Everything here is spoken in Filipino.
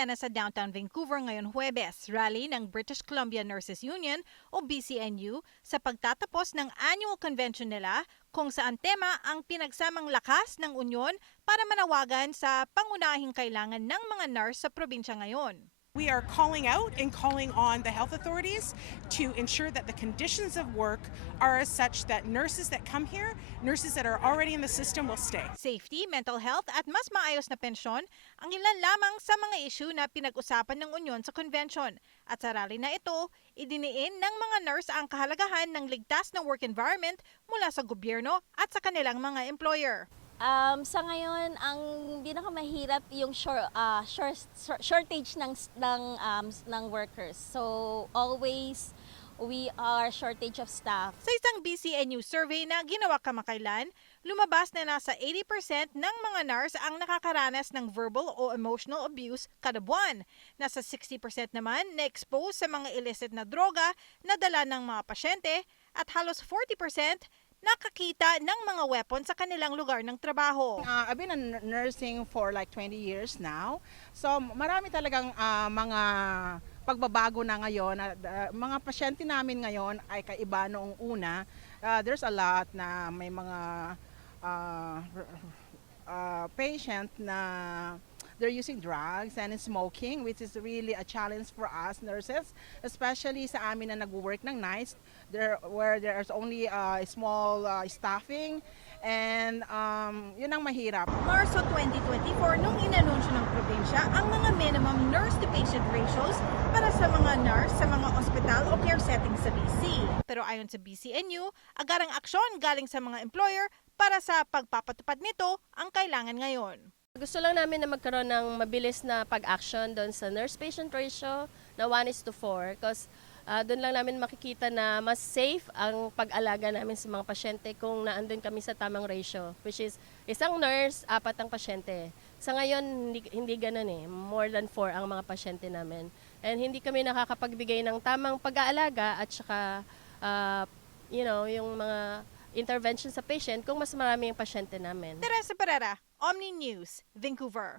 eksena sa downtown Vancouver ngayon Huwebes, rally ng British Columbia Nurses Union o BCNU sa pagtatapos ng annual convention nila kung saan tema ang pinagsamang lakas ng unyon para manawagan sa pangunahing kailangan ng mga nurse sa probinsya ngayon. We are calling out and calling on the health authorities to ensure that the conditions of work are as such that nurses that come here, nurses that are already in the system will stay. Safety, mental health at mas maayos na pensyon ang ilan lamang sa mga issue na pinag-usapan ng unyon sa convention. At sa rally na ito, idiniin ng mga nurse ang kahalagahan ng ligtas na work environment mula sa gobyerno at sa kanilang mga employer. Sa ngayon, ang pinakamahirap yung shortage ng workers. So always we are shortage of staff. Sa isang BCNU survey na ginawa kamakailan, lumabas na nasa 80% ng mga nurse ang nakakaranas ng verbal o emotional abuse kada buwan. Nasa 60% naman na-expose sa mga illicit na droga na dala ng mga pasyente at halos 40% nakakita ng mga weapon sa kanilang lugar ng trabaho. I've been nursing for like 20 years now. So marami talagang mga pagbabago na ngayon. Mga pasyente namin ngayon ay kaiba noong una. There's a lot na may mga patient na they're using drugs and smoking, which is really a challenge for us nurses, especially sa amin na nag-work ng nights, where there's only small staffing, and yun ang mahirap. Marso 2024 nung inanunsyo ng probinsya ang mga minimum nurse-to-patient ratios para sa mga nurse sa mga ospital o care settings sa BC. Pero ayon sa BCNU, agarang aksyon galing sa mga employer para sa pagpapatupad nito ang kailangan ngayon. Gusto lang namin na magkaroon ng mabilis na pag-action doon sa nurse-patient ratio na 1:4 because doon lang namin makikita na mas safe ang pag-alaga namin sa mga pasyente kung naandun kami sa tamang ratio, which is isang nurse, 4 ang pasyente. Sa ngayon, hindi ganun eh. More than 4 ang mga pasyente namin. And hindi kami nakakapagbigay ng tamang pag-aalaga at saka, yung mga intervention sa patient kung mas marami ang pasyente namin. Teresa Pereira, Omni News, Vancouver.